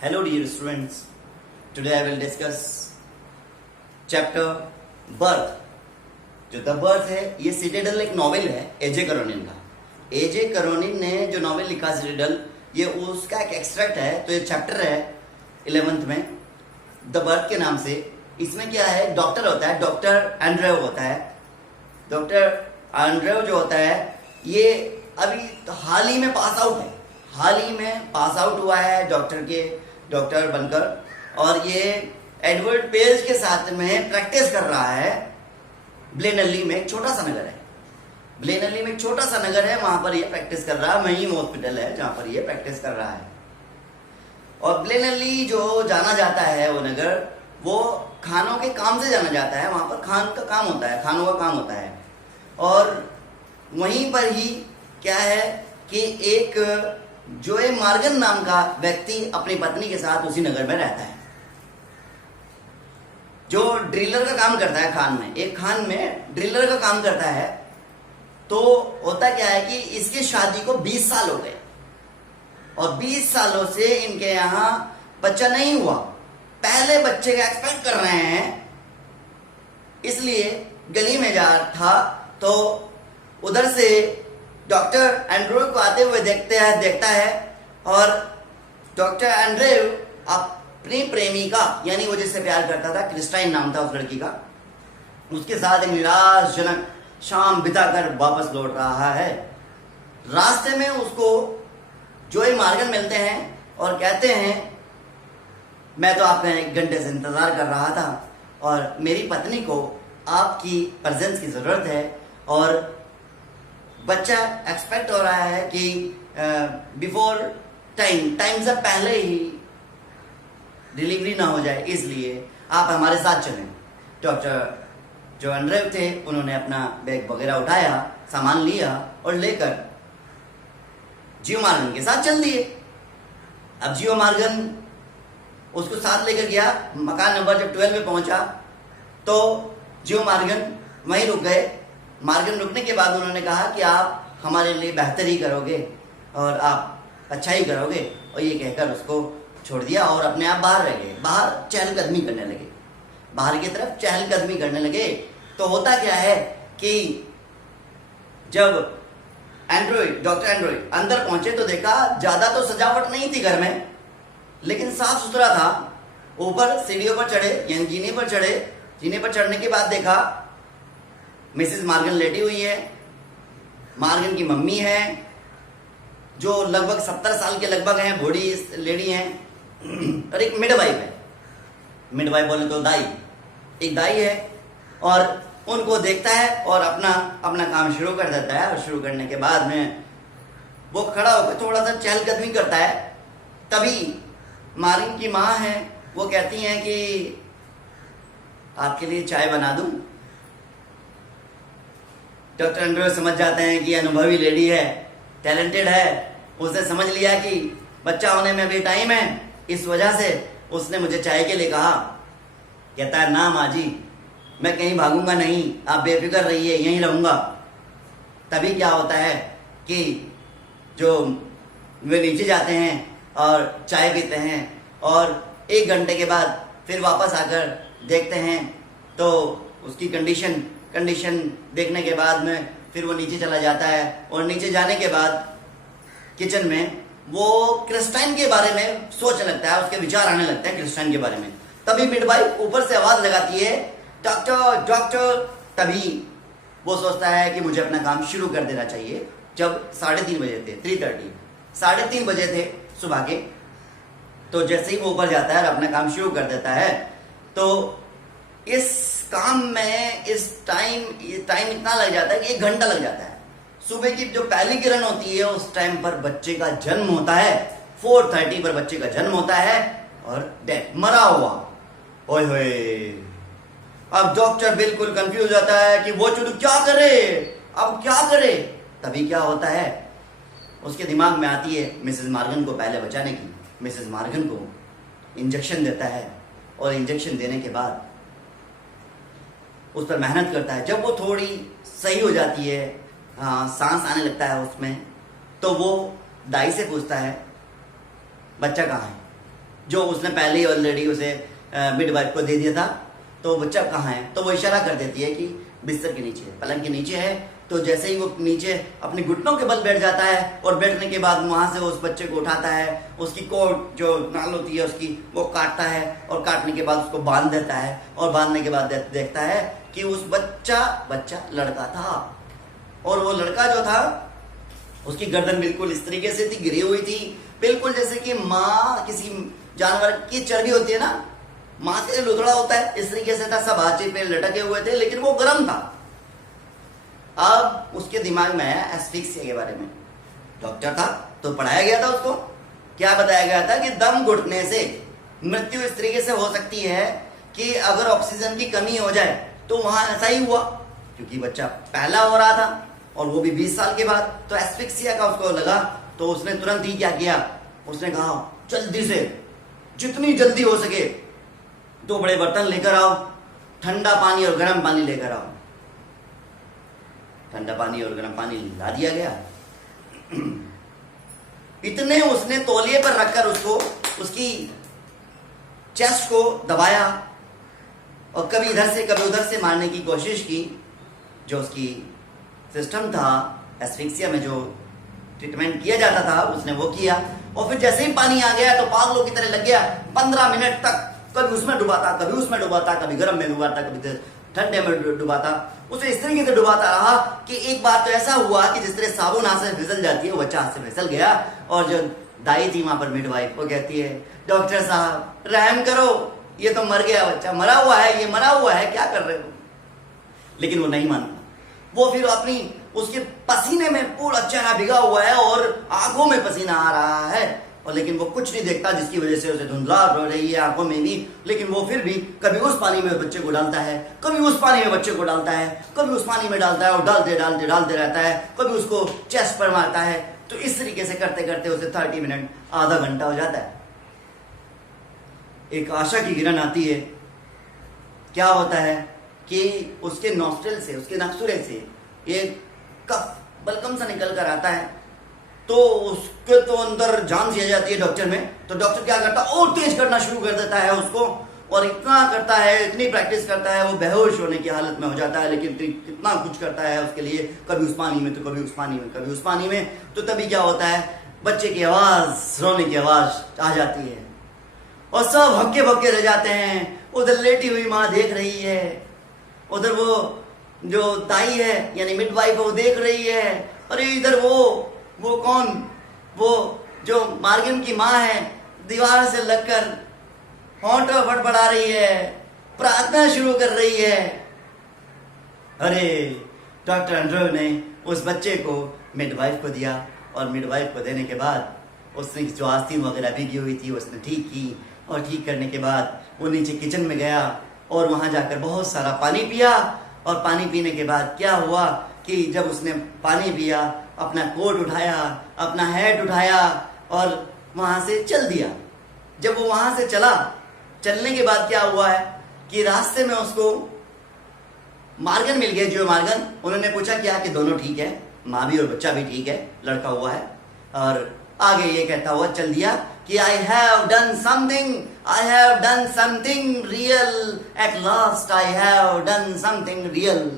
Hello dear students, today I will discuss chapter Birth. जो the birth है ये citadel एक नॉवेल है एजे करोनिन का। एजे करोनिन ने जो नॉवेल लिखा सिटेडल ये उसका एक एक्सट्रैक्ट है। तो ये चैप्टर है 11th में द बर्थ के नाम से। इसमें क्या है, डॉक्टर होता है, डॉक्टर एंड्रेव होता है। डॉक्टर एंड्रेव जो होता है ये अभी हाल ही में पास आउट है, हाल ही में पास आउट हुआ है डॉक्टर बनकर, और ये एडवर्ड पेज के साथ में प्रैक्टिस कर रहा है। ब्लेनली में एक छोटा सा नगर है, ब्लेनली में एक छोटा सा नगर है, वहां पर ये प्रैक्टिस कर रहा है। वहीं हॉस्पिटल है जहां पर ये प्रैक्टिस कर रहा है। और ब्लेनली जो जाना जाता है वो नगर, वो खानों के काम से जाना जाता है। वहां पर खान का काम होता है, खानों का काम होता है। और वहीं पर ही क्या है कि एक जोए मार्गन नाम का व्यक्ति अपनी पत्नी के साथ उसी नगर में रहता है, जो ड्रिलर का काम करता है। खान में, एक खान में ड्रिलर का काम करता है। तो होता क्या है कि इसकी शादी को 20 साल हो गए और 20 सालों से इनके यहां बच्चा नहीं हुआ। पहले बच्चे का एक्सपेक्ट कर रहे हैं, इसलिए गली में जा था तो उधर से डॉक्टर एंड्रू को आते हुए देखता है। और डॉक्टर एंड्रू अपनी प्रेमिका, यानी वो जिससे प्यार करता था, क्रिस्टाइन नाम था उस लड़की का, उसके साथ एक निराशजनक शाम बिताकर वापस लौट रहा है। रास्ते में उसको जोए मार्गन मिलते हैं और कहते हैं, मैं तो आपका 1 घंटे से इंतजार कर रहा था और मेरी पत्नी को आपकी प्रेजेंस की जरूरत है, और बच्चा एक्सपेक्ट हो रहा है कि बिफोर टाइम से पहले ही डिलीवरी ना हो जाए, इसलिए आप हमारे साथ चलें। डॉक्टर जो एंड्रेव थे उन्होंने अपना बैग वगैरह उठाया, सामान लिया और लेकर जियो मार्गन के साथ चल दिए। अब जियो मार्गन उसको साथ लेकर गया। मकान नंबर जब 12 में पहुंचा तो जियो मार्गन वहीं रुक गए। मार्गन रुकने के बाद उन्होंने कहा कि आप हमारे लिए बेहतर ही करोगे और आप अच्छा ही करोगे, और ये कहकर उसको छोड़ दिया और अपने आप बाहर रह गए। बाहर चहलकदमी करने लगे, बाहर की तरफ चहलकदमी करने लगे। तो होता क्या है कि जब डॉक्टर एंड्रू अंदर पहुंचे तो देखा ज्यादा तो सजावट नहीं थी घर में, लेकिन साफ सुथरा था। ऊपर सीढ़ियों पर चढ़े, यानी जीने पर चढ़े। जीने पर चढ़ने के बाद देखा मिसेस मार्गन लेटी हुई है। मार्गन की मम्मी है जो लगभग 70 साल के लगभग हैं, बूढ़ी लेडी हैं। और एक मिडवाइफ है, मिडवाइफ बोले तो दाई, एक दाई है। और उनको देखता है और अपना काम शुरू कर देता है। और शुरू करने के बाद में वो खड़ा होकर थोड़ा सा चहलकदमी करता है। तभी मार्गन की माँ है, वो कहती हैं कि आपके लिए चाय बना दूं। डॉक्टर एंड्रू समझ जाते हैं कि अनुभवी लेडी है, टैलेंटेड है। उसने समझ लिया कि बच्चा होने में भी टाइम है, इस वजह से उसने मुझे चाय के लिए कहा। कहता है, ना माँ जी, मैं कहीं भागूंगा नहीं, आप बेफिक्र रहिए, यहीं रहूंगा। तभी क्या होता है कि जो वे नीचे जाते हैं और चाय पीते हैं, और 1 घंटे के बाद फिर वापस आकर देखते हैं तो उसकी कंडीशन देखने के बाद में फिर वो नीचे चला जाता है। और नीचे जाने के बाद किचन में वो क्रिस्टाइन के बारे में सोचने लगता है, उसके विचार आने लगते हैं क्रिस्टाइन के बारे में। तभी मिडवाइफ ऊपर से आवाज लगाती है, डॉक्टर डॉक्टर। तभी वो सोचता है कि मुझे अपना काम शुरू कर देना चाहिए। जब 3:30 बजे थे, 3:30 3:30 बजे थे सुबह के। तो जैसे ही वो ऊपर जाता है और अपना काम शुरू कर देता है, तो इस काम में इस टाइम इतना लग जाता है कि 1 घंटा लग जाता है। सुबह की जो पहली किरण होती है उस टाइम पर बच्चे का जन्म होता है। 4:30 पर बच्चे का जन्म होता है और डेथ, मरा हुआ। ओए होए, अब डॉक्टर बिल्कुल कंफ्यूज होता है कि वो चुड़ू क्या करे, अब क्या करे। तभी क्या होता है, उसके दिमाग में आती है मिसेस मार्गन को पहले बचाने की। मिसेस मार्गन को इंजेक्शन देता है और इंजेक्शन देने के बाद उस पर मेहनत करता है। जब वो थोड़ी सही हो जाती है, सांस आने लगता है उसमें, तो वो दाई से पूछता है, बच्चा कहाँ है। जो उसने पहले ही ऑलरेडी उसे मिडवाइफ को दे दिया था। तो बच्चा कहाँ है, तो वो इशारा कर देती है कि बिस्तर के नीचे, पलंग के नीचे है। तो जैसे ही वो नीचे अपने घुटनों के बल बैठ जाता है और बैठने के बाद वहां से वो उस बच्चे को उठाता है, उसकी कोट जो नाल होती है उसकी वो काटता है और काटने के बाद उसको बांध देता है और बांधने के बाद देखता है कि उस बच्चा लड़का था। और वो लड़का जो था उसकी गर्दन बिल्कुल इस तरीके से थी, गिरी हुई थी, बिल्कुल जैसे कि माँ किसी जानवर की चर्बी होती है ना, माँ से लुथड़ा होता है, इस तरीके से था। सब हाथी पे लटके हुए थे, लेकिन वो गर्म था। अब उसके दिमाग में आया एस्फिक्सिया के बारे में। डॉक्टर था तो पढ़ाया गया था उसको, क्या बताया गया था कि दम घुटने से मृत्यु इस तरीके से हो सकती है कि अगर ऑक्सीजन की कमी हो जाए, तो वहां ऐसा ही हुआ क्योंकि बच्चा पहला हो रहा था और वो भी 20 साल के बाद। तो एस्फिक्सिया का उसको लगा, तो उसने तुरंत ही क्या किया, उसने कहा जल्दी से, जितनी जल्दी हो सके 2 बड़े बर्तन लेकर आओ, ठंडा पानी और गर्म पानी लेकर आओ। ठंडा पानी और गर्म पानी ला दिया गया। इतने उसने तौलिए पर रखकर उसको उसकी चेस्ट को दबाया और कभी इधर से कभी उधर से मारने की कोशिश की। जो उसकी सिस्टम था एस्फिक्सिया में, जो ट्रीटमेंट किया जाता था, उसने वो किया। और फिर जैसे ही पानी आ गया तो पागलों की तरह लग गया 15 मिनट तक, कभी उसमें डुबाता, कभी उसमें डुबाता, कभी गर्म में डुबाता, कभी ठंडे में डुबाता। उसे इस तरीके से डुबाता रहा कि एक बार तो ऐसा हुआ कि जिस तरह साबुन हाथ से फिसल जाती है, वो बच्चा हाथ से फिसल गया। और जो दाई थी वहां पर मिडवाइफ, वो कहती है डॉक्टर साहब रहम करो, ये तो मर गया बच्चा, मरा हुआ है, ये मरा हुआ है, क्या कर रहे हो। लेकिन वो नहीं मानता। वो फिर अपनी उसके पसीने में पूरा चेहरा भिगा हुआ है और आंखों में पसीना आ रहा है, और लेकिन वो कुछ नहीं देखता, जिसकी वजह से उसे धुंधलाहट हो रही है आंखों में भी। लेकिन वो फिर भी कभी उस पानी में बच्चे को डालता है, कभी उस पानी में बच्चे को डालता है, कभी उस पानी में डालता है और डालते रहता है, कभी उसको चेस्ट पर मारता है। तो इस तरीके से करते करते उसे 30 मिनट, आधा घंटा हो जाता है। एक आशा की किरण आती है। क्या होता है कि उसके नॉस्ट्रिल से, उसके नक्सुरे से एक कफ बलगम सा निकल कर आता है। तो उसके तो अंदर जान सी आ जाती है डॉक्टर में। तो डॉक्टर क्या करता है, और तेज करना शुरू कर देता है उसको, और इतना करता है, इतनी प्रैक्टिस करता है, वो बेहोश होने की हालत में हो जाता है। लेकिन कितना कुछ करता है उसके लिए, कभी उस पानी में, तो कभी उस पानी में, कभी उस पानी में। तो तभी क्या होता है, बच्चे की आवाज, रोने की आवाज आ जाती है और सब हक्के बक्के रह जाते हैं। उधर लेटी हुई माँ देख रही है, उधर वो जो दाई है यानी मिडवाइफ है वो देख रही है, अरे इधर वो कौन, वो जो मार्गन की माँ है दीवार से लगकर होंठ फड़फड़ा रही है, प्रार्थना शुरू कर रही है। अरे डॉक्टर एंड्रयू ने उस बच्चे को मिडवाइफ को दिया, और मिडवाइफ को देने के बाद उसने जो आस्तीन वगैरह भिगी हुई थी उसने ठीक की, और ठीक करने के बाद वो नीचे किचन में गया और वहां जाकर बहुत सारा पानी पिया। और पानी पीने के बाद क्या हुआ कि जब उसने पानी पिया, अपना कोट उठाया, अपना हैट उठाया और वहां से चल दिया। जब वो वहां से चला, चलने के बाद क्या हुआ है कि रास्ते में उसको मार्गन मिल गए, जो मार्गन। उन्होंने पूछा क्या कि दोनों ठीक है, माँ भी और बच्चा भी ठीक है, लड़का हुआ है। और आगे ये कहता हुआ चल दिया कि I have done something real, at last I have done something real।